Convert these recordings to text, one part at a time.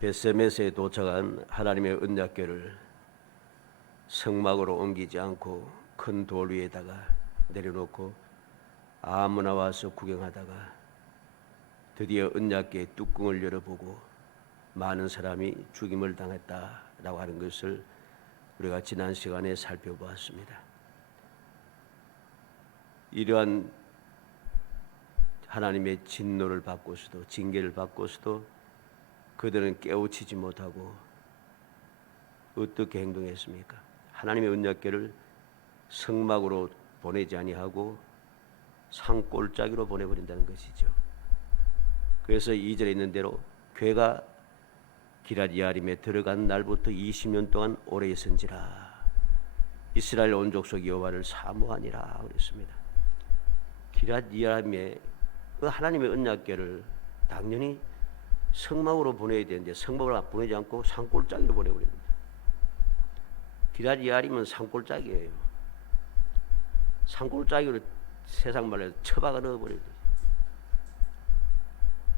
벳세메스에 도착한 하나님의 언약궤를 성막으로 옮기지 않고 큰 돌 위에다가 내려놓고 아무나 와서 구경하다가 드디어 언약궤의 뚜껑을 열어보고 많은 사람이 죽임을 당했다라고 하는 것을 우리가 지난 시간에 살펴보았습니다. 이러한 하나님의 진노를 받고서도 징계를 받고서도 그들은 깨우치지 못하고 어떻게 행동했습니까? 하나님의 언약궤를 성막으로 보내지 아니하고 산골짜기로 보내버린다는 것이죠. 그래서 2절에 있는 대로 궤가 기럇 예아림에 들어간 날부터 20년 동안 오래 있은지라 이스라엘 온 족속 여호와를 사모하니라 그랬습니다. 기럇 예아림에 하나님의 언약궤를 당연히 성막으로 보내야 되는데 성막으로 보내지 않고 산골짜기로 보내버립니다. 기럇 예아림은 산골짜기예요. 산골짜기로 세상 말로 처박아 넣어버려요.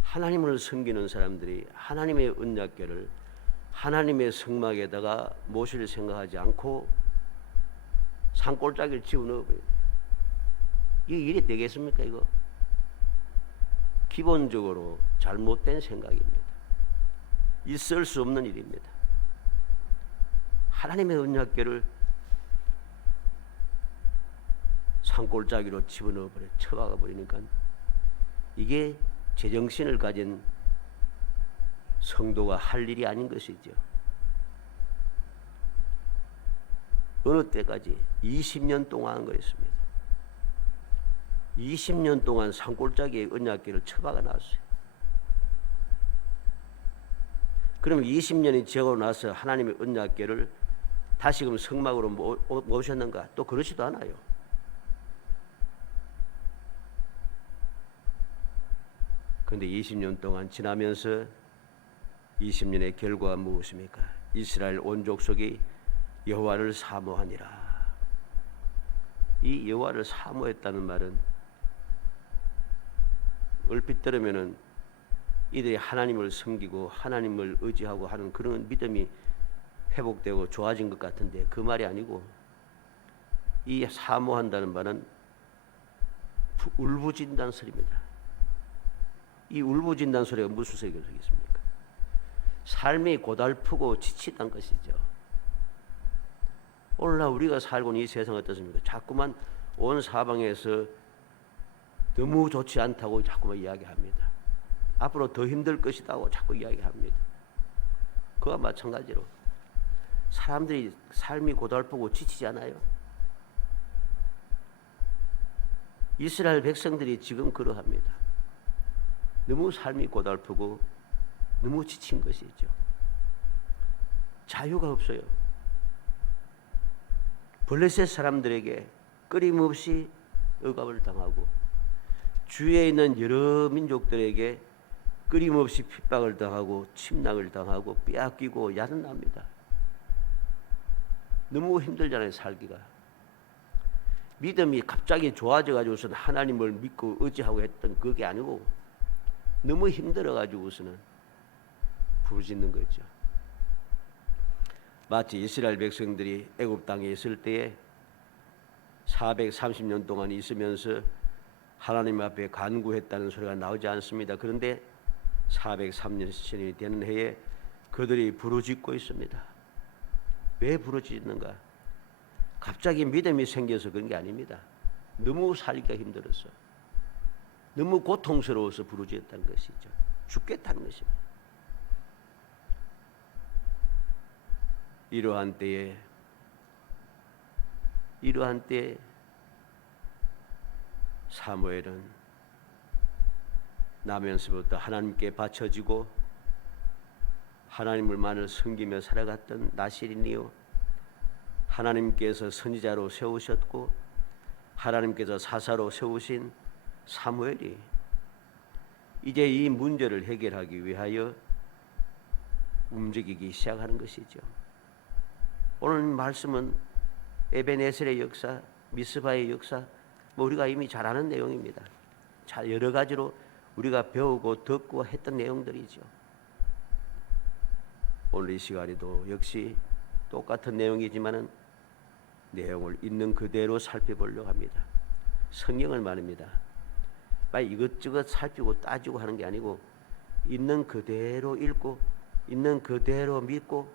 하나님을 섬기는 사람들이 하나님의 언약궤를 하나님의 성막에다가 모실 생각하지 않고 산골짜기를 집어넣어버려요. 이게 일이 되겠습니까? 이거 기본적으로 잘못된 생각입니다. 있을 수 없는 일입니다. 하나님의 언약궤를 산골짜기로 집어넣어버려 처박아 버리니까 이게 제정신을 가진 성도가 할 일이 아닌 것이죠. 어느 때까지 20년 동안 그랬습니다. 20년 동안 산골짜기에 언약궤를 처박아 놨어요. 그럼 20년이 지나고 나서 하나님의 언약궤를 다시금 성막으로 모셨는가? 또 그러지도 않아요. 그런데 20년 동안 지나면서 20년의 결과가 무엇입니까? 이스라엘 온 족속이 여호와를 사모하니라. 이 여호와를 사모했다는 말은 얼핏 들으면은 이들이 하나님을 섬기고 하나님을 의지하고 하는 그런 믿음이 회복되고 좋아진 것 같은데 그 말이 아니고 이 사모한다는 말은 울부짖는다는 소리입니다. 이 울부짖는다는 소리가 무슨 소리가 되겠습니까? 삶이 고달프고 지치다는 것이죠. 오늘날 우리가 살고 있는 이 세상 어떻습니까? 자꾸만 온 사방에서 너무 좋지 않다고 자꾸만 이야기합니다. 앞으로 더 힘들 것이라고 자꾸 이야기합니다. 그와 마찬가지로 사람들이 삶이 고달프고 지치지 않아요? 이스라엘 백성들이 지금 그러합니다. 너무 삶이 고달프고 너무 지친 것이죠. 자유가 없어요. 블레셋 사람들에게 끊임없이 억압을 당하고 주위에 있는 여러 민족들에게 끊임없이 핍박을 당하고 침략을 당하고 빼앗기고 야단납니다. 너무 힘들잖아요, 살기가. 믿음이 갑자기 좋아져 가지고서는 하나님을 믿고 의지하고 했던 그게 아니고 너무 힘들어 가지고서는 부르짖는 거죠. 마치 이스라엘 백성들이 애굽 땅에 있을 때에 430년 동안 있으면서 하나님 앞에 간구했다는 소리가 나오지 않습니다. 그런데 403년이 되는 해에 그들이 부르짖고 있습니다. 왜 부르짖는가? 갑자기 믿음이 생겨서 그런 게 아닙니다. 너무 살기가 힘들어서 너무 고통스러워서 부르짖었다는 것이죠. 죽겠다는 것입니다. 이러한 때에 사무엘은 나면서부터 하나님께 바쳐지고 하나님을만을 섬기며 살아갔던 나실인이요 하나님께서 선지자로 세우셨고 하나님께서 사사로 세우신 사무엘이 이제 이 문제를 해결하기 위하여 움직이기 시작하는 것이죠. 오늘 말씀은 에벤에셀의 역사, 미스바의 역사, 우리가 이미 잘 아는 내용입니다. 여러 가지로 우리가 배우고 듣고 했던 내용들이죠. 오늘 이 시간에도 역시 똑같은 내용이지만은 내용을 있는 그대로 살펴보려고 합니다. 성경을 말입니다. 막 이것저것 살피고 따지고 하는 게 아니고 있는 그대로 읽고 있는 그대로 믿고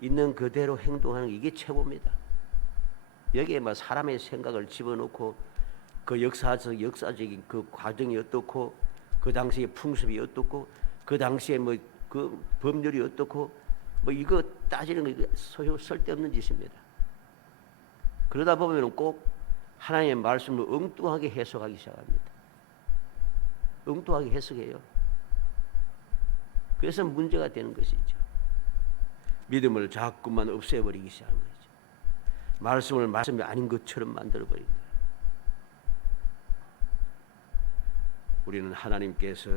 있는 그대로 행동하는 게 이게 최고입니다. 여기에 막 사람의 생각을 집어넣고 그 역사적인 그 과정이 어떻고 그 당시의 풍습이 어떻고 그 당시에 뭐 그 법률이 어떻고 뭐 이거 따지는 거 소요 쓸데없는 짓입니다. 그러다 보면 꼭 하나님의 말씀을 엉뚱하게 해석하기 시작합니다. 엉뚱하게 해석해요. 그래서 문제가 되는 것이죠. 믿음을 자꾸만 없애버리기 시작한 거죠. 말씀을 말씀이 아닌 것처럼 만들어버린 거예요. 우리는 하나님께서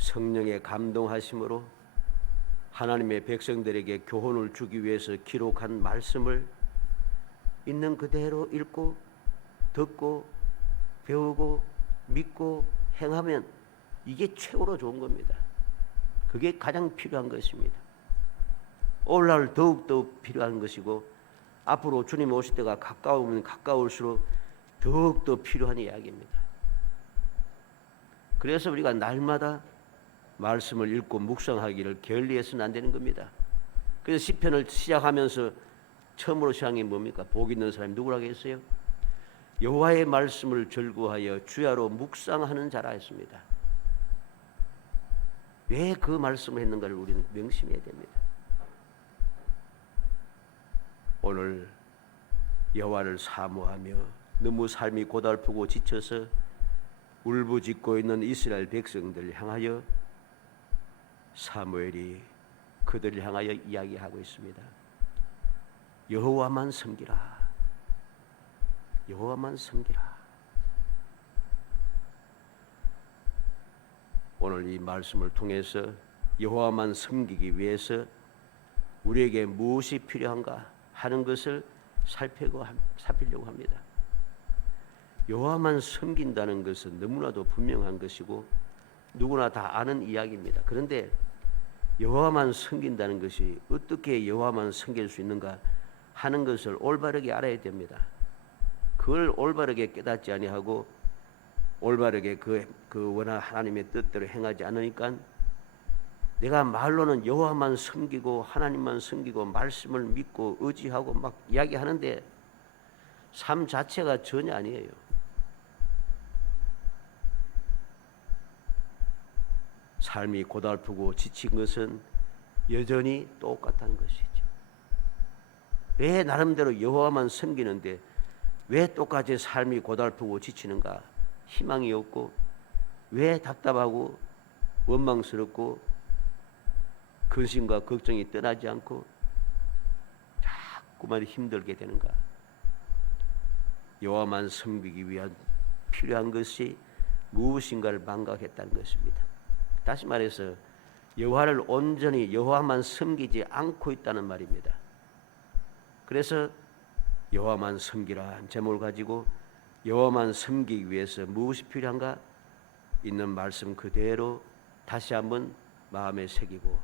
성령의 감동하심으로 하나님의 백성들에게 교훈을 주기 위해서 기록한 말씀을 있는 그대로 읽고 듣고 배우고 믿고 행하면 이게 최고로 좋은 겁니다. 그게 가장 필요한 것입니다. 오늘날 더욱더욱 필요한 것이고 앞으로 주님 오실 때가 가까우면 가까울수록 더욱더 필요한 이야기입니다. 그래서 우리가 날마다 말씀을 읽고 묵상하기를 게을리해서는 안 되는 겁니다. 그래서 시편을 시작하면서 처음으로 시작한 게 뭡니까? 복 있는 사람이 누구라고 했어요? 여호와의 말씀을 즐거워하여 주야로 묵상하는 자라 했습니다. 왜 그 말씀을 했는가를 우리는 명심해야 됩니다. 오늘 여호와를 사모하며 너무 삶이 고달프고 지쳐서 울부짖고 있는 이스라엘 백성들을 향하여 사무엘이 그들을 향하여 이야기하고 있습니다. 여호와만 섬기라. 여호와만 섬기라. 오늘 이 말씀을 통해서 여호와만 섬기기 위해서 우리에게 무엇이 필요한가 하는 것을 살피려고 합니다. 여호와만 섬긴다는 것은 너무나도 분명한 것이고 누구나 다 아는 이야기입니다. 그런데 여호와만 섬긴다는 것이 어떻게 여호와만 섬길 수 있는가 하는 것을 올바르게 알아야 됩니다. 그걸 올바르게 깨닫지 아니하고 올바르게 그 원한 하나님의 뜻대로 행하지 않으니까 내가 말로는 여호와만 섬기고 하나님만 섬기고 말씀을 믿고 의지하고 막 이야기하는데 삶 자체가 전혀 아니에요. 삶이 고달프고 지친 것은 여전히 똑같다는 것이죠. 왜 나름대로 여호와만 섬기는데 왜 똑같이 삶이 고달프고 지치는가? 희망이 없고 왜 답답하고 원망스럽고 근심과 걱정이 떠나지 않고 자꾸만 힘들게 되는가? 여호와만 섬기기 위한 필요한 것이 무엇인가를 망각했다는 것입니다. 다시 말해서 여호와를 온전히 여호와만 섬기지 않고 있다는 말입니다. 그래서 여호와만 섬기라 제목을 가지고 여호와만 섬기기 위해서 무엇이 필요한가? 있는 말씀 그대로 다시 한번 마음에 새기고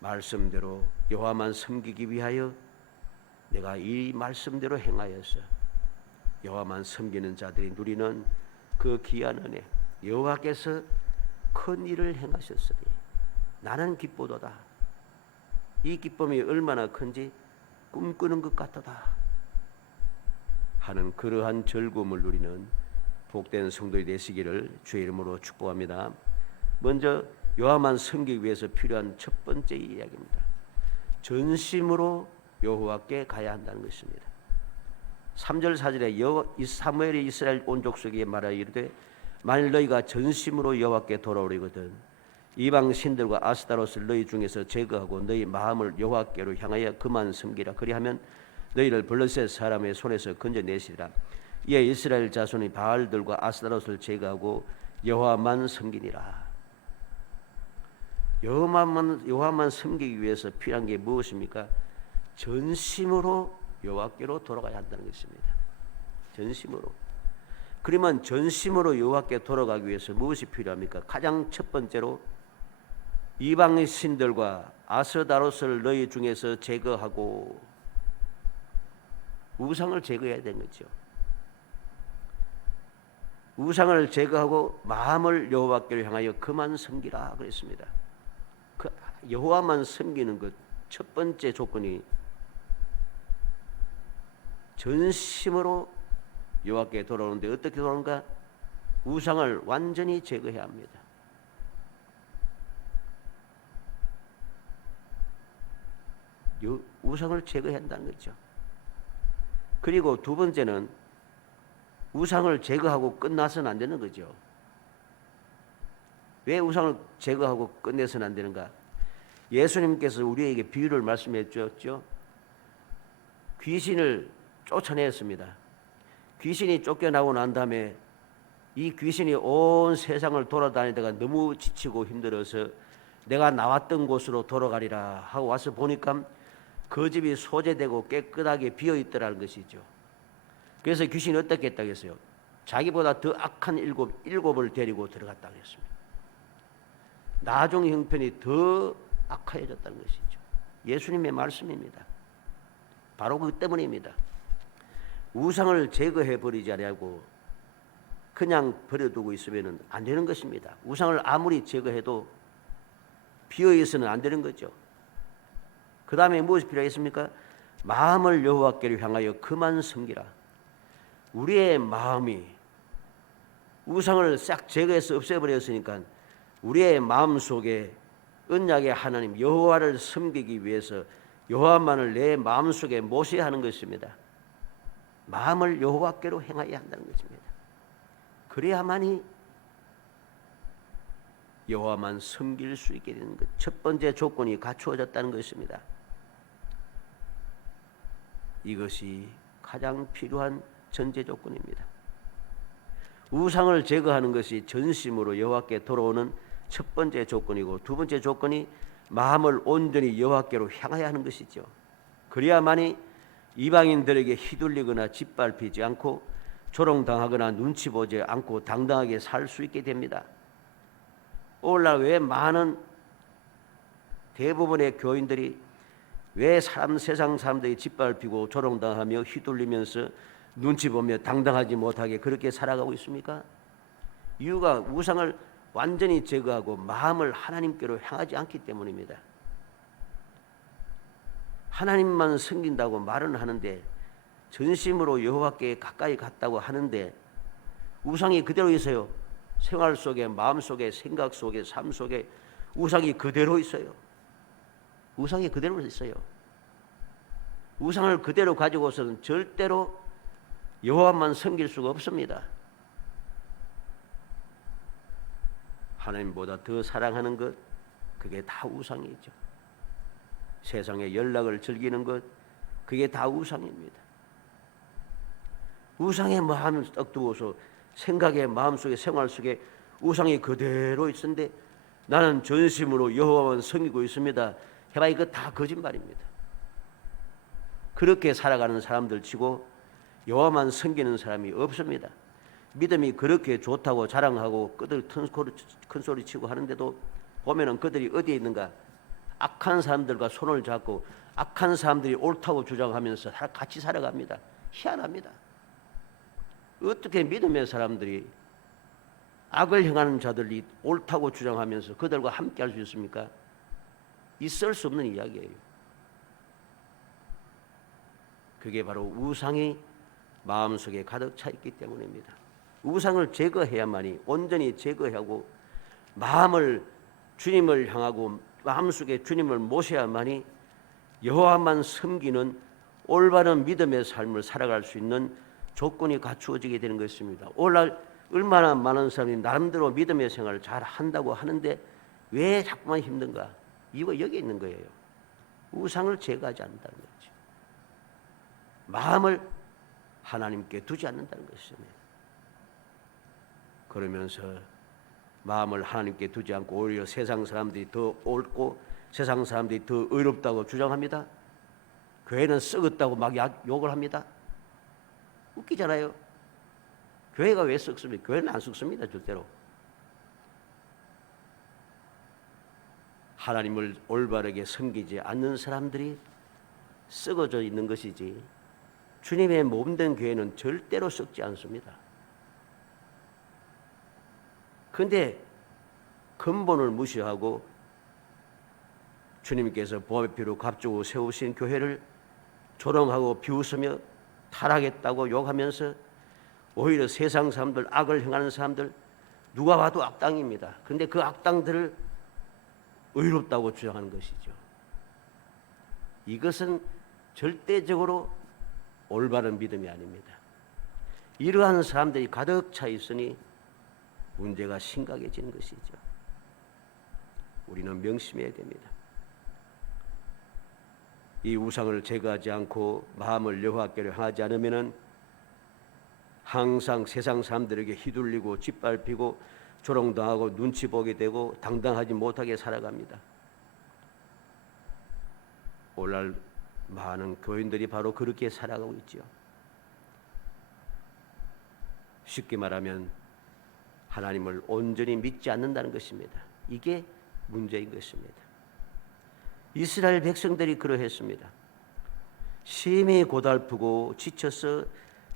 말씀대로 여호와만 섬기기 위하여 내가 이 말씀대로 행하여서 여호와만 섬기는 자들이 누리는 그 귀한 은혜 여호와께서 큰 일을 행하셨으니 나는 기쁘도다. 이 기쁨이 얼마나 큰지 꿈꾸는 것 같도다 하는 그러한 즐거움을 누리는 복된 성도이 되시기를 주의 이름으로 축복합니다. 먼저 여호와만 섬기기 위해서 필요한 첫 번째 이야기입니다. 전심으로 여호와께 가야 한다는 것입니다. 3절 4절에 사무엘이 이스라엘 온 족속에게 말하여 이르되 만일 너희가 전심으로 여호와께 돌아오리거든 이방 신들과 아스타롯을 너희 중에서 제거하고 너희 마음을 여호와께로 향하여 그만 섬기라. 그리하면 너희를 블레셋 사람의 손에서 건져내시리라. 이에 이스라엘 자손이 바알들과 아스타롯을 제거하고 여호와만 섬기니라. 여호와만 섬기기 위해서 필요한 게 무엇입니까? 전심으로 여호와께로 돌아가야 한다는 것입니다. 전심으로. 그러면 전심으로 여호와께 돌아가기 위해서 무엇이 필요합니까? 가장 첫 번째로 이방 신들과 아스다롯을 너희 중에서 제거하고, 우상을 제거해야 되는 거죠. 우상을 제거하고 마음을 여호와께로 향하여 그만 섬기라 그랬습니다. 그 여호와만 섬기는 것 첫 번째 조건이 전심으로 여호와께 돌아오는데, 어떻게 돌아오는가? 우상을 완전히 제거해야 합니다. 우상을 제거해야 한다는 거죠. 그리고 두 번째는 우상을 제거하고 끝나서는 안 되는 거죠. 왜 우상을 제거하고 끝내서는 안 되는가? 예수님께서 우리에게 비유를 말씀해 주었죠. 귀신을 쫓아냈습니다. 귀신이 쫓겨나고 난 다음에 이 귀신이 온 세상을 돌아다니다가 너무 지치고 힘들어서 내가 나왔던 곳으로 돌아가리라 하고 와서 보니까 그 집이 소재되고 깨끗하게 비어있더라는 것이죠. 그래서 귀신이 어떻게 했다고 했어요? 자기보다 더 악한 일곱을 데리고 들어갔다고 했습니다. 나중 형편이 더 악화해졌다는 것이죠. 예수님의 말씀입니다. 바로 그 때문입니다. 우상을 제거해버리지 않고 그냥 버려두고 있으면 안 되는 것입니다. 우상을 아무리 제거해도 비어있어서는 안 되는 거죠. 그 다음에 무엇이 필요하겠습니까? 마음을 여호와께로 향하여 그만 섬기라. 우리의 마음이 우상을 싹 제거해서 없애버렸으니까 우리의 마음 속에 언약의 하나님 여호와를 섬기기 위해서 여호와만을 내 마음 속에 모셔야 하는 것입니다. 마음을 여호와께로 행하여야 한다는 것입니다. 그래야만이 여호와만 섬길 수 있게 되는 것, 첫 번째 조건이 갖추어졌다는 것입니다. 이것이 가장 필요한 전제 조건입니다. 우상을 제거하는 것이 전심으로 여호와께 돌아오는 첫 번째 조건이고, 두 번째 조건이 마음을 온전히 여호와께로 향하여 하는 것이죠. 그래야만이 이방인들에게 휘둘리거나 짓밟히지 않고 조롱당하거나 눈치 보지 않고 당당하게 살 수 있게 됩니다. 오늘날 왜 많은 대부분의 교인들이 왜 세상 사람들이 짓밟히고 조롱당하며 휘둘리면서 눈치 보며 당당하지 못하게 그렇게 살아가고 있습니까? 이유가 우상을 완전히 제거하고 마음을 하나님께로 향하지 않기 때문입니다. 하나님만 섬긴다고 말은 하는데, 전심으로 여호와께 가까이 갔다고 하는데 우상이 그대로 있어요. 생활 속에, 마음 속에, 생각 속에, 삶 속에 우상이 그대로 있어요. 우상이 그대로 있어요. 우상을 그대로 가지고서는 절대로 여호와만 섬길 수가 없습니다. 하나님보다 더 사랑하는 것, 그게 다 우상이죠. 세상의 연락을 즐기는 것, 그게 다 우상입니다. 우상의 마음을 딱 두어서 생각의 마음속에, 생활 속에 우상이 그대로 있었는데 나는 전심으로 여호와만 섬기고 있습니다 해봐, 이거 다 거짓말입니다. 그렇게 살아가는 사람들 치고 여호와만 섬기는 사람이 없습니다. 믿음이 그렇게 좋다고 자랑하고 그들 큰 소리 치고 하는데도 보면은 그들이 어디에 있는가? 악한 사람들과 손을 잡고 악한 사람들이 옳다고 주장하면서 같이 살아갑니다. 희한합니다. 어떻게 믿음의 사람들이 악을 행하는 자들이 옳다고 주장하면서 그들과 함께 할 수 있습니까? 있을 수 없는 이야기예요. 그게 바로 우상이 마음속에 가득 차 있기 때문입니다. 우상을 제거해야만이, 온전히 제거하고 마음을 주님을 향하고 마음속에 주님을 모셔야만이 여호와만 섬기는 올바른 믿음의 삶을 살아갈 수 있는 조건이 갖추어지게 되는 것입니다. 오늘날 얼마나 많은 사람이 나름대로 믿음의 생활을 잘 한다고 하는데 왜 자꾸만 힘든가? 이유가 여기 있는 거예요. 우상을 제거하지 않는다는 거죠. 마음을 하나님께 두지 않는다는 것입니다. 그러면서 마음을 하나님께 두지 않고 오히려 세상 사람들이 더 옳고 세상 사람들이 더 의롭다고 주장합니다. 교회는 썩었다고 막 욕을 합니다. 웃기잖아요. 교회가 왜 썩습니까? 교회는 안 썩습니다. 절대로. 하나님을 올바르게 섬기지 않는 사람들이 썩어져 있는 것이지 주님의 몸된 교회는 절대로 썩지 않습니다. 그런데 근본을 무시하고 주님께서 보혈 피로 값주고 세우신 교회를 조롱하고 비웃으며 타락했다고 욕하면서 오히려 세상 사람들, 악을 행하는 사람들 누가 봐도 악당입니다. 그런데 그 악당들을 의롭다고 주장하는 것이죠. 이것은 절대적으로 올바른 믿음이 아닙니다. 이러한 사람들이 가득 차 있으니 문제가 심각해지는 것이죠. 우리는 명심해야 됩니다. 이 우상을 제거하지 않고 마음을 여호와께로 향하지 않으면은 항상 세상 사람들에게 휘둘리고 짓밟히고 조롱당하고 눈치 보게 되고 당당하지 못하게 살아갑니다. 오늘날 많은 교인들이 바로 그렇게 살아가고 있지요. 쉽게 말하면 하나님을 온전히 믿지 않는다는 것입니다. 이게 문제인 것입니다. 이스라엘 백성들이 그러했습니다. 심히 고달프고 지쳐서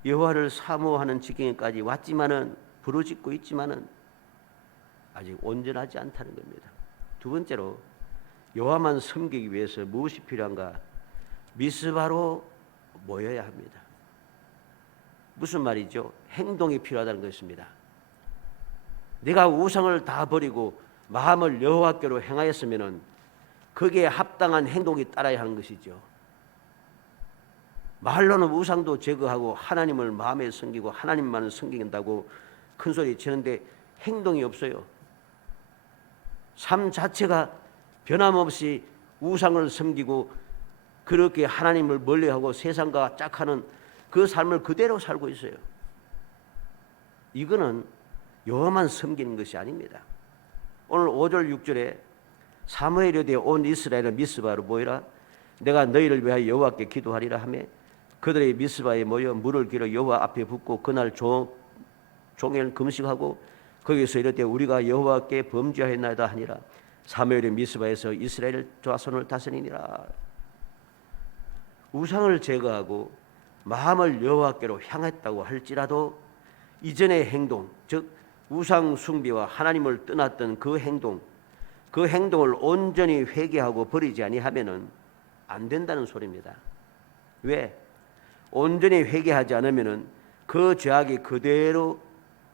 여호와를 사모하는 지경에까지 왔지만은 부르짖고 있지만은 아직 온전하지 않다는 겁니다. 두 번째로 여호와만 섬기기 위해서 무엇이 필요한가? 미스바로 모여야 합니다. 무슨 말이죠? 행동이 필요하다는 것입니다. 내가 우상을 다 버리고 마음을 여호와께로 행하였으면은 거기에 합당한 행동이 따라야 하는 것이죠. 말로는 우상도 제거하고 하나님을 마음에 섬기고 하나님만을 섬긴다고 큰 소리 치는데 행동이 없어요. 삶 자체가 변함없이 우상을 섬기고 그렇게 하나님을 멀리하고 세상과 짝하는 그 삶을 그대로 살고 있어요. 이거는 여호와만 섬기는 것이 아닙니다. 오늘 5절 6절에 사무엘이 이르되 온 이스라엘은 미스바로 모이라 내가 너희를 위하여 여호와께 기도하리라 하며 그들이 미스바에 모여 물을 길어 여호와 앞에 붓고 그날 종일 금식하고 거기서 이르되 우리가 여호와께 범죄하였나이다 하니라. 사무엘이 미스바에서 이스라엘 자손을 다스리니라. 우상을 제거하고 마음을 여호와께로 향했다고 할지라도 이전의 행동, 즉 우상 숭배와 하나님을 떠났던 그 행동을 온전히 회개하고 버리지 아니하면은 안 된다는 소리입니다. 왜? 온전히 회개하지 않으면은 그 죄악이 그대로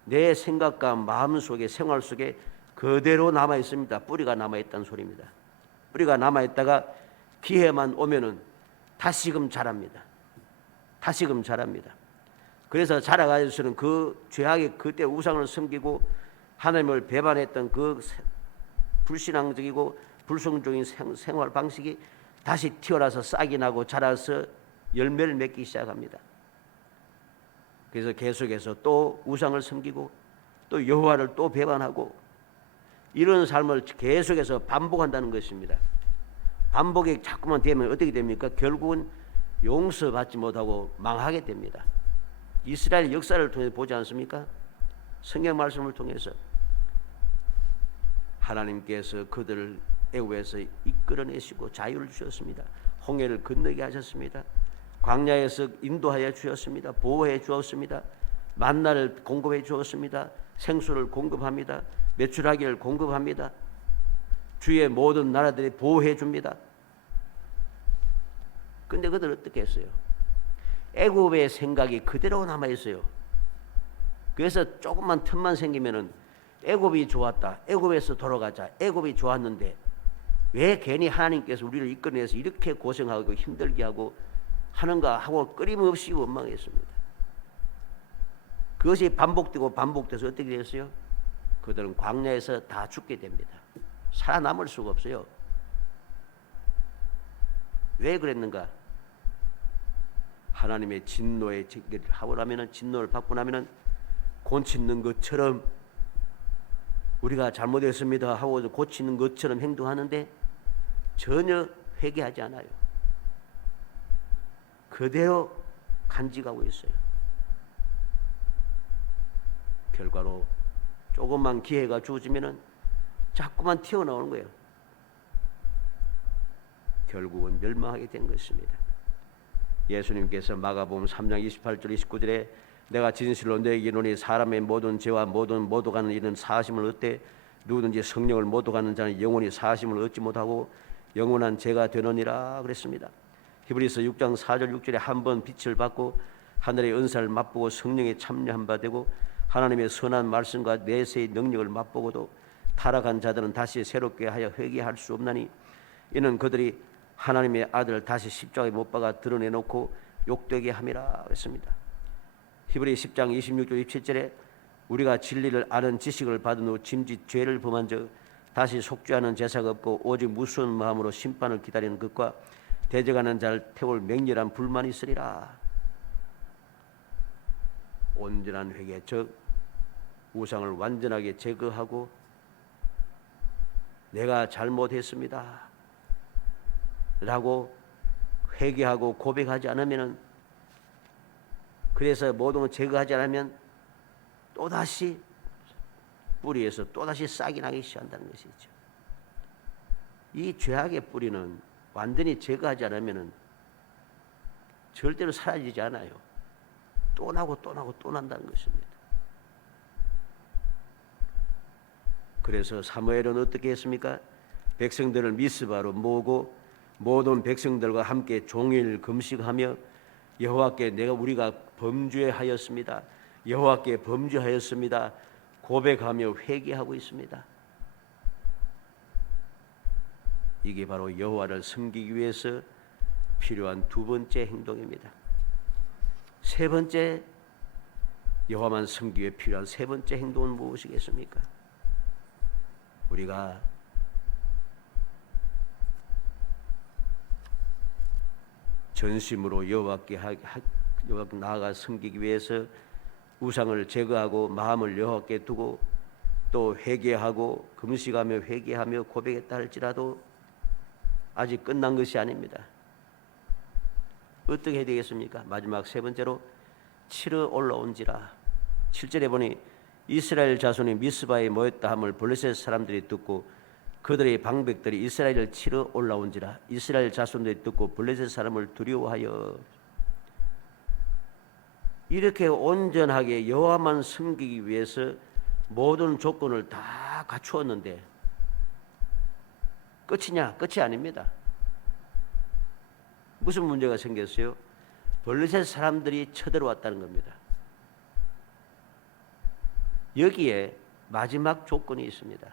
내 생각과 마음 속에 생활 속에 그대로 남아 있습니다. 뿌리가 남아 있다는 소리입니다. 뿌리가 남아 있다가 기회만 오면은 다시금 자랍니다. 그래서 자라가서는 그 죄악이 그때 우상을 섬기고 하나님을 배반했던 그 불신앙적이고 불성적인 생활 방식이 다시 튀어나서 싹이 나고 자라서 열매를 맺기 시작합니다. 그래서 계속해서 또 우상을 섬기고 또 여호와를 또 배반하고 이런 삶을 계속해서 반복한다는 것입니다. 반복이 자꾸만 되면 어떻게 됩니까? 결국은 용서받지 못하고 망하게 됩니다. 이스라엘 역사를 통해 보지 않습니까? 성경 말씀을 통해서 하나님께서 그들을 애굽에서 이끌어내시고 자유를 주셨습니다. 홍해를 건너게 하셨습니다. 광야에서 인도하여 주셨습니다. 보호해 주었습니다. 만나를 공급해 주었습니다. 생수를 공급합니다. 메추라기를 공급합니다. 주의 모든 나라들이 보호해 줍니다. 근데 그들 어떻게 했어요? 애굽의 생각이 그대로 남아 있어요. 그래서 조금만 틈만 생기면은 애굽이 좋았다. 애굽에서 돌아가자. 애굽이 좋았는데 왜 괜히 하나님께서 우리를 이끌어내서 이렇게 고생하고 힘들게 하고 하는가 하고 끊임없이 원망했습니다. 그것이 반복돼서 어떻게 됐어요? 그들은 광야에서 다 죽게 됩니다. 살아남을 수가 없어요. 왜 그랬는가? 하나님의 진노에 하고 나면은 진노를 받고 나면은 고치는 것처럼 우리가 잘못했습니다 하고 고치는 것처럼 행동하는데 전혀 회개하지 않아요. 그대로 간직하고 있어요. 결과로 조금만 기회가 주어지면은 자꾸만 튀어나오는 거예요. 결국은 멸망하게 된 것입니다. 예수님께서 마가복음 3장 28절 29절에 내가 진실로 너에게 이르노니 사람의 모든 죄와 모든 모독하는 일은 사하심을 얻되 누구든지 성령을 모독하는 자는 영원히 사하심을 얻지 못하고 영원한 죄가 되느니라 그랬습니다. 히브리서 6장 4절 6절에 한번 빛을 받고 하늘의 은사를 맛보고 성령에 참여한 바 되고 하나님의 선한 말씀과 내세의 능력을 맛보고도 타락한 자들은 다시 새롭게 하여 회개할 수 없나니 이는 그들이 하나님의 아들을 다시 십자가에 못 박아 드러내놓고 욕되게 함이라 했습니다. 히브리 10장 26절 27절에 우리가 진리를 아는 지식을 받은 후 짐짓 죄를 범한 적 다시 속죄하는 제사가 없고 오직 무서운 마음으로 심판을 기다리는 것과 대적하는 자를 태울 맹렬한 불만이 있으리라. 온전한 회개, 즉 우상을 완전하게 제거하고 내가 잘못했습니다 라고 회개하고 고백하지 않으면, 그래서 모든 걸 제거하지 않으면 또다시 뿌리에서 또다시 싹이 나기 시작한다는 것이죠. 이 죄악의 뿌리는 완전히 제거하지 않으면 절대로 사라지지 않아요. 또 나고 또 나고 또 난다는 것입니다. 그래서 사무엘은 어떻게 했습니까? 백성들을 미스바로 모으고 모든 백성들과 함께 종일 금식하며 여호와께 우리가 범죄하였습니다. 여호와께 범죄하였습니다. 고백하며 회개하고 있습니다. 이게 바로 여호와를 섬기기 위해서 필요한 두 번째 행동입니다. 세 번째, 여호와만 섬기기 위해 필요한 세 번째 행동은 무엇이겠습니까? 우리가 전심으로 여호와께 나아가 섬기기 위해서 우상을 제거하고 마음을 여호와께 두고 또 회개하고 금식하며 회개하며 고백했다 할지라도 아직 끝난 것이 아닙니다. 어떻게 해야 되겠습니까? 마지막 세 번째로 치러 올라온지라. 7절에 보니 이스라엘 자손이 미스바에 모였다 함을 블레셋 사람들이 듣고 그들의 방백들이 이스라엘을 치러 올라온지라. 이스라엘 자손들이 듣고 블레셋 사람을 두려워하여. 이렇게 온전하게 여호와만 섬기기 위해서 모든 조건을 다 갖추었는데 끝이냐? 끝이 아닙니다. 무슨 문제가 생겼어요? 블레셋 사람들이 쳐들어왔다는 겁니다. 여기에 마지막 조건이 있습니다.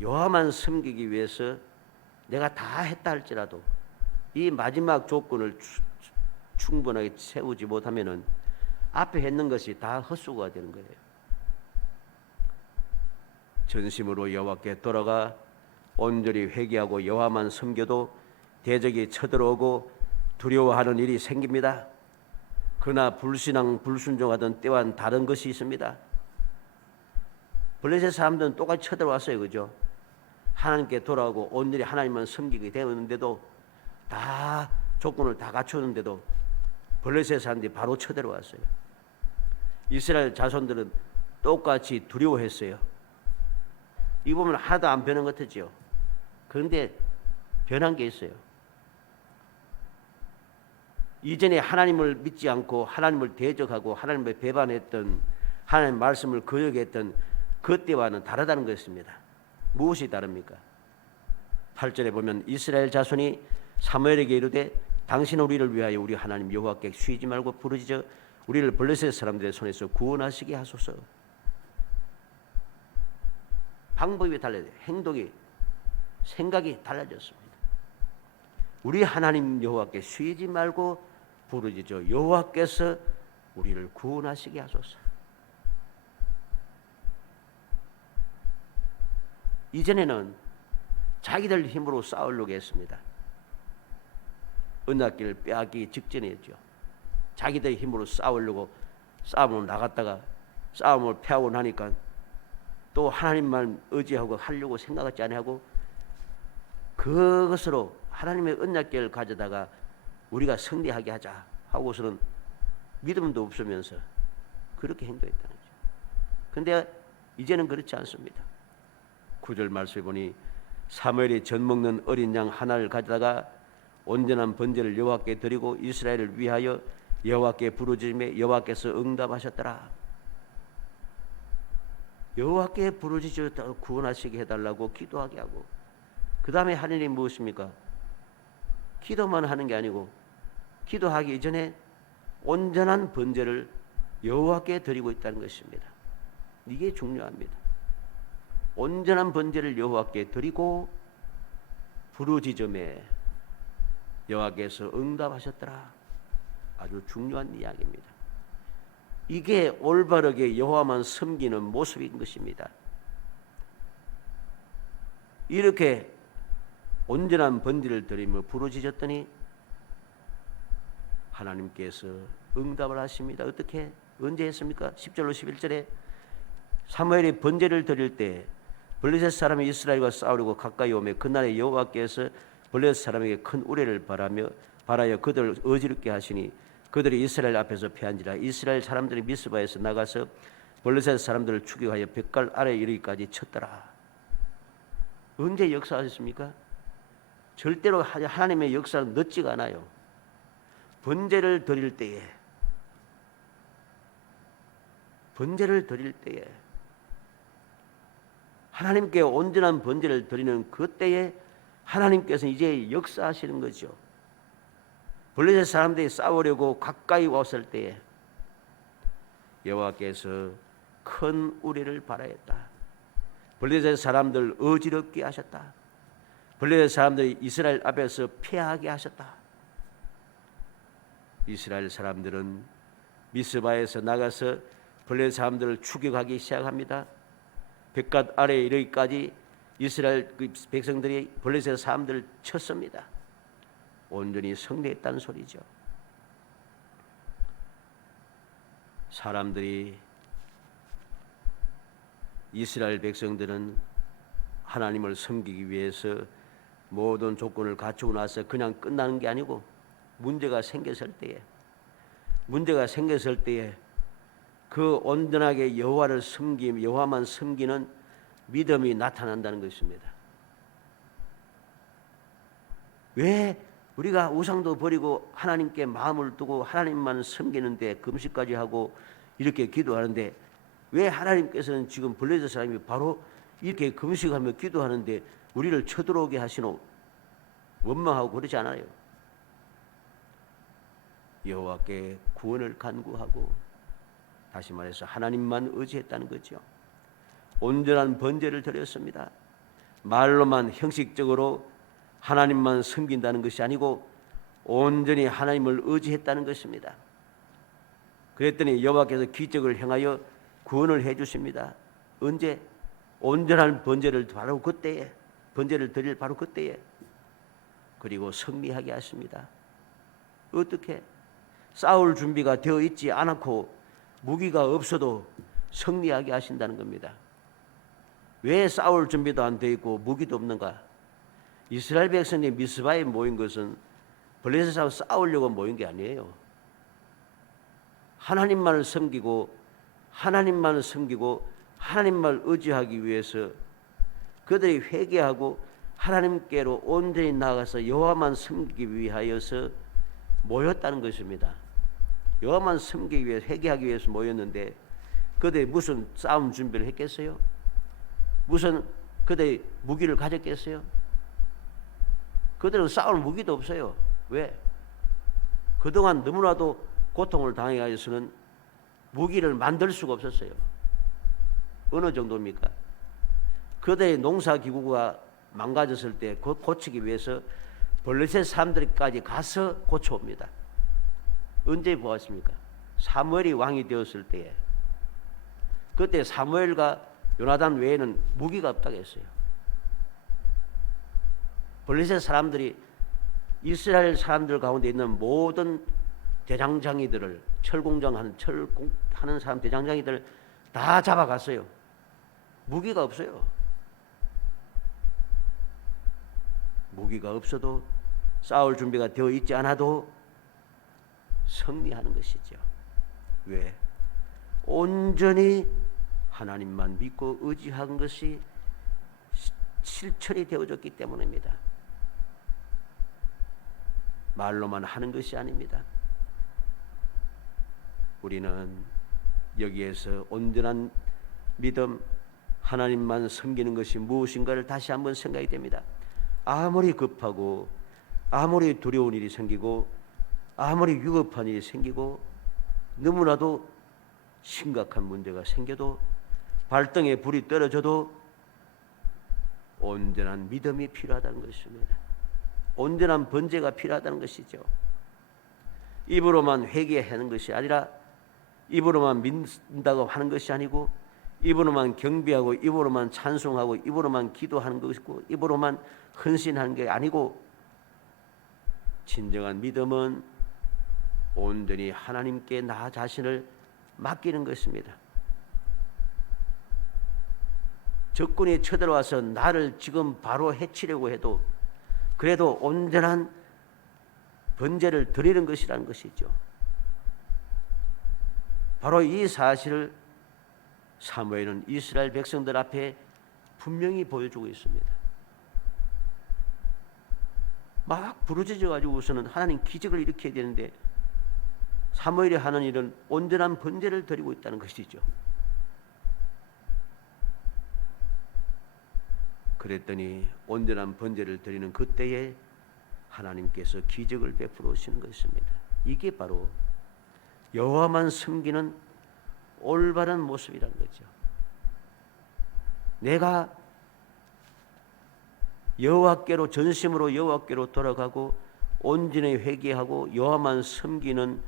여호와만 섬기기 위해서 내가 다 했다 할지라도 이 마지막 조건을 충분하게 세우지 못하면은 앞에 했는 것이 다 헛수고가 되는 거예요. 전심으로 여호와께 돌아가 온전히 회개하고 여호와만 섬겨도 대적이 쳐들어오고 두려워하는 일이 생깁니다. 그러나 불신앙 불순종하던 때와는 다른 것이 있습니다. 블레셋 사람들은 똑같이 쳐들어왔어요. 그죠? 하나님께 돌아오고 온전히 하나님만 섬기게 되었는데도 다 조건을 다 갖췄는데도 블레셋 사람들이 바로 쳐들어왔어요. 이스라엘 자손들은 똑같이 두려워했어요. 이 보면 하나도 안 변한 것 같죠. 그런데 변한 게 있어요. 이전에 하나님을 믿지 않고 하나님을 대적하고 하나님을 배반했던, 하나님의 말씀을 거역했던 그때와는 다르다는 것입니다. 무엇이 다릅니까? 8절에 보면 이스라엘 자손이 사무엘에게 이르되 당신은 우리를 위하여 우리 하나님 여호와께 쉬지 말고 부르짖어 우리를 블레셋 사람들의 손에서 구원하시게 하소서. 방법이 달라요. 행동이, 생각이 달라졌습니다. 우리 하나님 여호와께 쉬지 말고 부르짖어 여호와께서 우리를 구원하시게 하소서. 이전에는 자기들 힘으로 싸우려고 했습니다. 언약궤를 빼앗기 직전이었죠. 자기들 힘으로 싸우려고 싸움으로 나갔다가 싸움을 패하고 나니까 또 하나님만 의지하고 하려고 생각하지 아니하고 그것으로 하나님의 언약궤를 가져다가 우리가 승리하게 하자 하고서는 믿음도 없으면서 그렇게 행동했다는 거죠. 그런데 이제는 그렇지 않습니다. 9절 말씀에 보니 사무엘이 젖 먹는 어린 양 하나를 가져다가 온전한 번제를 여호와께 드리고 이스라엘을 위하여 여호와께 부르짖음에 여호와께서 응답하셨더라. 여호와께 부르짖어 구원하시게 해달라고 기도하게 하고, 그 다음에 하느님이 무엇입니까? 기도만 하는 게 아니고 기도하기 이전에 온전한 번제를 여호와께 드리고 있다는 것입니다. 이게 중요합니다. 온전한 번제를 여호와께 드리고 부르짖음에 여호와께서 응답하셨더라. 아주 중요한 이야기입니다. 이게 올바르게 여호와만 섬기는 모습인 것입니다. 이렇게 온전한 번제를 드리며 부르짖었더니 하나님께서 응답을 하십니다. 어떻게? 언제 했습니까? 10절로 11절에 사무엘이 번제를 드릴 때 블레셋 사람이 이스라엘과 싸우려고 가까이 오매 그날에 여호와께서 블레셋 사람에게 큰 우레를 바라여 그들을 어지럽게 하시니 그들이 이스라엘 앞에서 패한지라. 이스라엘 사람들이 미스바에서 나가서 블레셋 사람들을 추격하여 벽갈 아래 이르기까지 쳤더라. 언제 역사하셨습니까? 절대로 하나님의 역사는 늦지가 않아요. 번제를 드릴 때에, 하나님께 온전한 번제를 드리는 그때에 하나님께서 이제 역사하시는 거죠. 블레셋 사람들이 싸우려고 가까이 왔을 때에 여호와께서 큰 우레를 발하였다. 블레셋 사람들 어지럽게 하셨다. 블레셋 사람들이 이스라엘 앞에서 패하게 하셨다. 이스라엘 사람들은 미스바에서 나가서 블레셋 사람들을 추격하기 시작합니다. 벽갓 아래에 이르기까지 이스라엘 백성들이 블레셋 사람들을 쳤습니다. 온전히 승리했다는 소리죠. 사람들이, 이스라엘 백성들은 하나님을 섬기기 위해서 모든 조건을 갖추고 나서 그냥 끝나는 게 아니고 문제가 생겼을 때에 그 온전하게 여호와를 여호와만 섬기는 믿음이 나타난다는 것입니다. 왜 우리가 우상도 버리고 하나님께 마음을 두고 하나님만 섬기는데 금식까지 하고 이렇게 기도하는데 왜 하나님께서는 지금 블레셋 사람이 바로 이렇게 금식하며 기도하는데 우리를 쳐들어오게 하시노? 원망하고 그러지 않아요. 여호와께 구원을 간구하고, 다시 말해서 하나님만 의지했다는 거죠. 온전한 번제를 드렸습니다. 말로만 형식적으로 하나님만 섬긴다는 것이 아니고 온전히 하나님을 의지했다는 것입니다. 그랬더니 여호와께서 기적을 행하여 구원을 해주십니다. 언제? 온전한 번제를 바로 그때에, 번제를 드릴 바로 그때에. 그리고 승리하게 하십니다. 어떻게? 싸울 준비가 되어 있지 않고 무기가 없어도 승리하게 하신다는 겁니다. 왜 싸울 준비도 안 되어 있고 무기도 없는가? 이스라엘 백성이 미스바에 모인 것은 블레셋하고 싸우려고 모인 게 아니에요. 하나님만을 섬기고 하나님만 의지하기 위해서 그들이 회개하고 하나님께로 온전히 나아가서 여호와만 섬기기 위하여서 모였다는 것입니다. 여호와만 섬기기 위해 회개하기 위해서 모였는데 그들이 무슨 싸움 준비를 했겠어요? 무슨 그들이 무기를 가졌겠어요? 그들은 싸울 무기도 없어요. 왜? 그동안 너무나도 고통을 당해가지고서는 무기를 만들 수가 없었어요. 어느 정도입니까? 그들의 농사기구가 망가졌을 때 그 고치기 위해서 블레셋 사람들까지 가서 고쳐옵니다. 언제 보았습니까? 사무엘이 왕이 되었을 때에. 그때 사무엘과 요나단 외에는 무기가 없다고 했어요. 블레셋 사람들이 이스라엘 사람들 가운데 있는 모든 대장장이들을, 철하는 사람 대장장이들 다 잡아갔어요. 무기가 없어요. 무기가 없어도 싸울 준비가 되어 있지 않아도 승리하는 것이죠. 왜? 온전히 하나님만 믿고 의지한 것이 실천이 되어졌기 때문입니다. 말로만 하는 것이 아닙니다. 우리는 여기에서 온전한 믿음, 하나님만 섬기는 것이 무엇인가를 다시 한번 생각이 됩니다. 아무리 급하고 아무리 두려운 일이 생기고 아무리 위급한 일이 생기고 너무나도 심각한 문제가 생겨도 발등에 불이 떨어져도 온전한 믿음이 필요하다는 것입니다. 온전한 번제가 필요하다는 것이죠. 입으로만 회개하는 것이 아니라 입으로만 믿는다고 하는 것이 아니고 입으로만 경배하고 입으로만 찬송하고 입으로만 기도하는 것이고 입으로만 헌신하는 게 아니고 진정한 믿음은 온전히 하나님께 나 자신을 맡기는 것입니다. 적군이 쳐들어와서 나를 지금 바로 해치려고 해도 그래도 온전한 번제를 드리는 것이라는 것이죠. 바로 이 사실을 사무엘은 이스라엘 백성들 앞에 분명히 보여주고 있습니다. 막 부르짖어 가지고서는 하나님 기적을 일으켜야 되는데 사무엘이 하는 일은 온전한 번제를 드리고 있다는 것이죠. 그랬더니 온전한 번제를 드리는 그때에 하나님께서 기적을 베풀어 오시는 것입니다. 이게 바로 여호와만 섬기는 올바른 모습이라는 거죠. 내가 여호와께로 전심으로 여호와께로 돌아가고 온전히 회개하고 여호와만 섬기는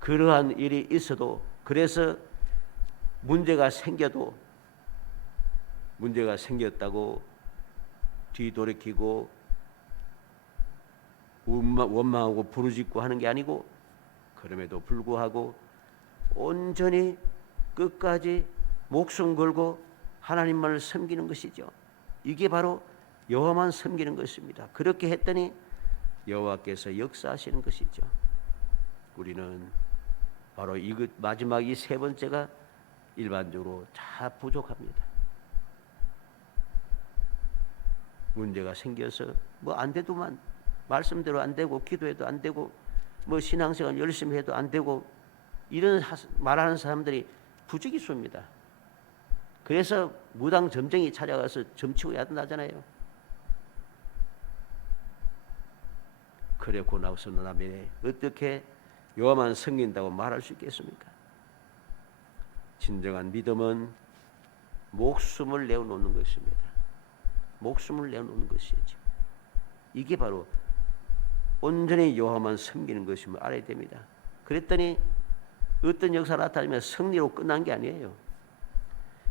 그러한 일이 있어도 그래서 문제가 생겼다고 뒤돌이키고 원망하고 부르짖고 하는 게 아니고 그럼에도 불구하고 온전히 끝까지 목숨 걸고 하나님만을 섬기는 것이죠. 이게 바로 여호와만 섬기는 것입니다. 그렇게 했더니 여호와께서 역사하시는 것이죠. 우리는 바로 이것 마지막 이 세 번째가 일반적으로 다 부족합니다. 문제가 생겨서 뭐 안 돼도만 말씀대로 안 되고 기도해도 안 되고 뭐 신앙생활 열심히 해도 안 되고 이런 말하는 사람들이 부지기수입니다. 그래서 무당 점쟁이 찾아가서 점치고 야단나잖아요. 그래고 나서 너나면 어떻게 여호와만 섬긴다고 말할 수 있겠습니까? 진정한 믿음은 목숨을 내어놓는 것입니다. 목숨을 내어놓는 것이죠. 이게 바로 온전히 여호와만 섬기는 것임을 알아야 됩니다. 그랬더니 어떤 역사가 나타나면 승리로 끝난 게 아니에요.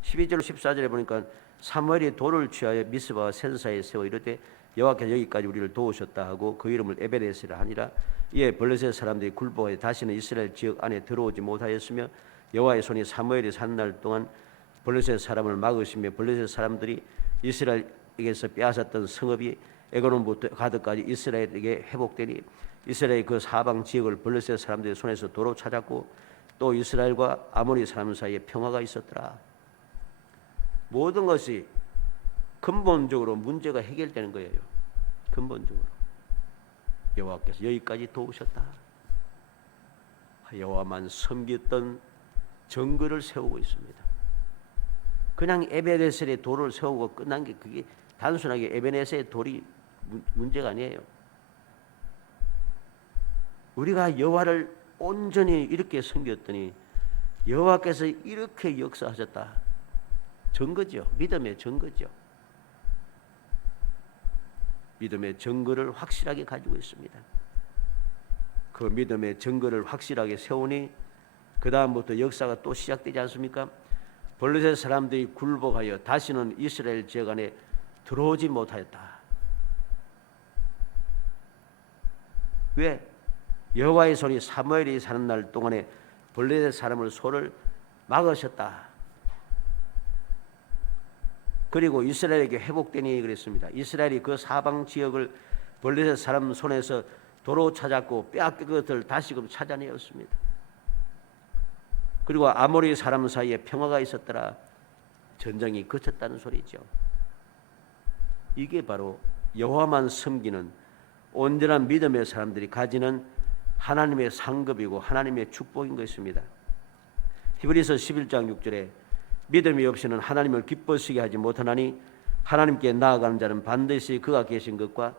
12절 14절에 보니까 사무엘이 돌을 취하여 미스바와 센사에 세워 이르되 여호와께서 여기까지 우리를 도우셨다 하고 그 이름을 에베네스라 하니라. 이에 블레셋 사람들이 굴복하여 다시는 이스라엘 지역 안에 들어오지 못하였으며 여호와의 손이 사무엘이 사는 날 동안 블레셋 사람을 막으시며 블레셋 사람들이 이스라엘에게서 빼앗았던 성읍이 에그론부터 가드까지 이스라엘에게 회복되니 이스라엘 그 사방 지역을 블레셋 사람들의 손에서 도로 찾았고 또 이스라엘과 아모리 사람 사이에 평화가 있었더라. 모든 것이 근본적으로 문제가 해결되는 거예요. 근본적으로 여호와께서 여기까지 도우셨다. 여호와만 섬겼던 정글을 세우고 있습니다. 그냥 에베네셀의 돌을 세우고 끝난 게 그게 단순하게 에베네셀의 돌이 문제가 아니에요. 우리가 여호와를 온전히 이렇게 섬겼더니 여호와께서 이렇게 역사하셨다. 증거죠. 믿음의 증거죠. 믿음의 증거를 확실하게 가지고 있습니다. 그 믿음의 증거를 확실하게 세우니 그 다음부터 역사가 또 시작되지 않습니까? 블레셋 사람들이 굴복하여 다시는 이스라엘 지역 안에 들어오지 못하였다. 왜? 여호와의 손이 사무엘이 사는 날 동안에 블레셋 사람을 손을 막으셨다. 그리고 이스라엘에게 회복되니 그랬습니다. 이스라엘이 그 사방 지역을 블레셋 사람 손에서 도로 찾았고 빼앗긴 것을 다시금 찾아내었습니다. 그리고 아모리 사람 사이에 평화가 있었더라. 전쟁이 그쳤다는 소리죠. 이게 바로 여호와만 섬기는 온전한 믿음의 사람들이 가지는 하나님의 상급이고 하나님의 축복인 것입니다. 히브리서 11장 6절에 믿음이 없이는 하나님을 기뻐시게 하지 못하나니 하나님께 나아가는 자는 반드시 그가 계신 것과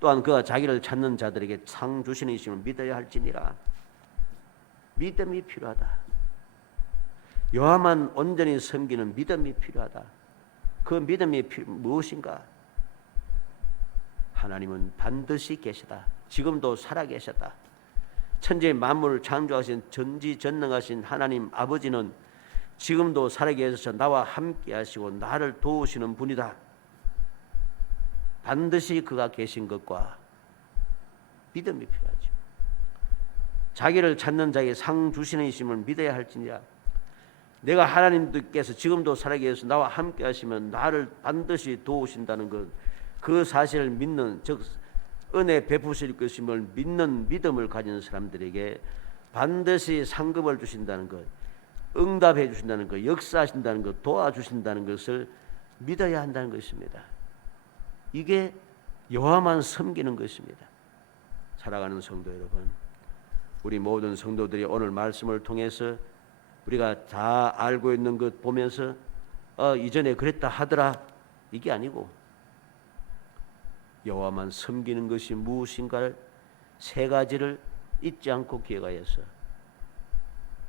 또한 그가 자기를 찾는 자들에게 상 주시는 이심을 믿어야 할지니라. 믿음이 필요하다. 여호와만 온전히 섬기는 믿음이 필요하다. 그 믿음이 무엇인가? 하나님은 반드시 계시다. 지금도 살아계셨다. 천지 만물을 창조하신 전지전능하신 하나님 아버지는 지금도 살아계셔서 나와 함께 하시고 나를 도우시는 분이다. 반드시 그가 계신 것과 믿음이 필요하죠. 자기를 찾는 자에게 상 주시는 이심을 믿어야 할지니라. 내가 하나님께서 지금도 살아계셔서 나와 함께 하시면 나를 반드시 도우신다는 것, 그 사실을 믿는, 즉 은혜 베푸실 것임을 믿는 믿음을 가진 사람들에게 반드시 상급을 주신다는 것, 응답해 주신다는 것, 역사하신다는 것, 도와주신다는 것을 믿어야 한다는 것입니다. 이게 여호와만 섬기는 것입니다. 살아가는 성도 여러분, 우리 모든 성도들이 오늘 말씀을 통해서 우리가 다 알고 있는 것 보면서 이전에 그랬다 하더라, 이게 아니고 여호와만 섬기는 것이 무엇인가를 세 가지를 잊지 않고 기억하여서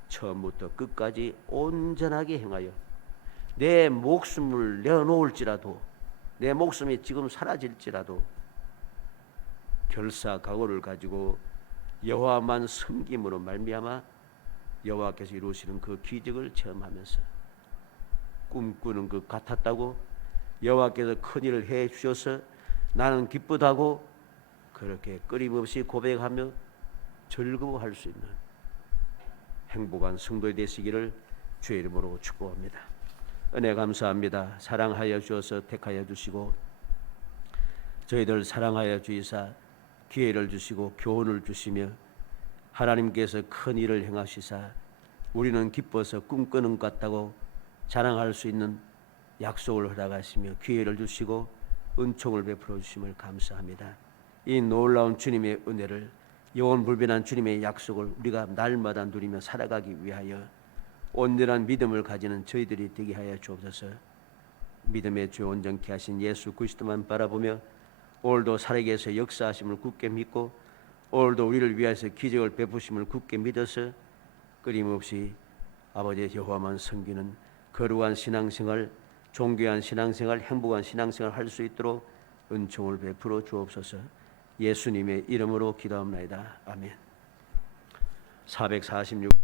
처음부터 끝까지 온전하게 행하여 내 목숨을 내어놓을지라도, 내 목숨이 지금 사라질지라도 결사각오를 가지고 여호와만 섬김으로 말미암아 여호와께서 이루시는 그 기적을 체험하면서 꿈꾸는 것 같았다고 여호와께서 큰 일을 해 주셔서 나는 기쁘다고 그렇게 끊임없이 고백하며 즐거워할 수 있는 행복한 성도이 되시기를 주의 이름으로 축복합니다. 은혜 감사합니다. 사랑하여 주셔서 택하여 주시고 저희들 사랑하여 주이사 기회를 주시고 교훈을 주시며 하나님께서 큰 일을 행하시사 우리는 기뻐서 꿈꾸는 것 같다고 자랑할 수 있는 약속을 허락하시며 기회를 주시고 은총을 베풀어 주심을 감사합니다. 이 놀라운 주님의 은혜를, 영원 불변한 주님의 약속을 우리가 날마다 누리며 살아가기 위하여 온전한 믿음을 가지는 저희들이 되게 하여 주옵소서. 믿음의 주 온전케 하신 예수 그리스도만 바라보며 오늘도 살아계셔 역사하심을 굳게 믿고 오늘도 우리를 위하여서 기적을 베푸심을 굳게 믿어서 끊임없이 아버지 여호와만 섬기는 거룩한 신앙생활, 존귀한 신앙생활, 행복한 신앙생활 할 수 있도록 은총을 베풀어 주옵소서. 예수님의 이름으로 기도합니다. 아멘. 446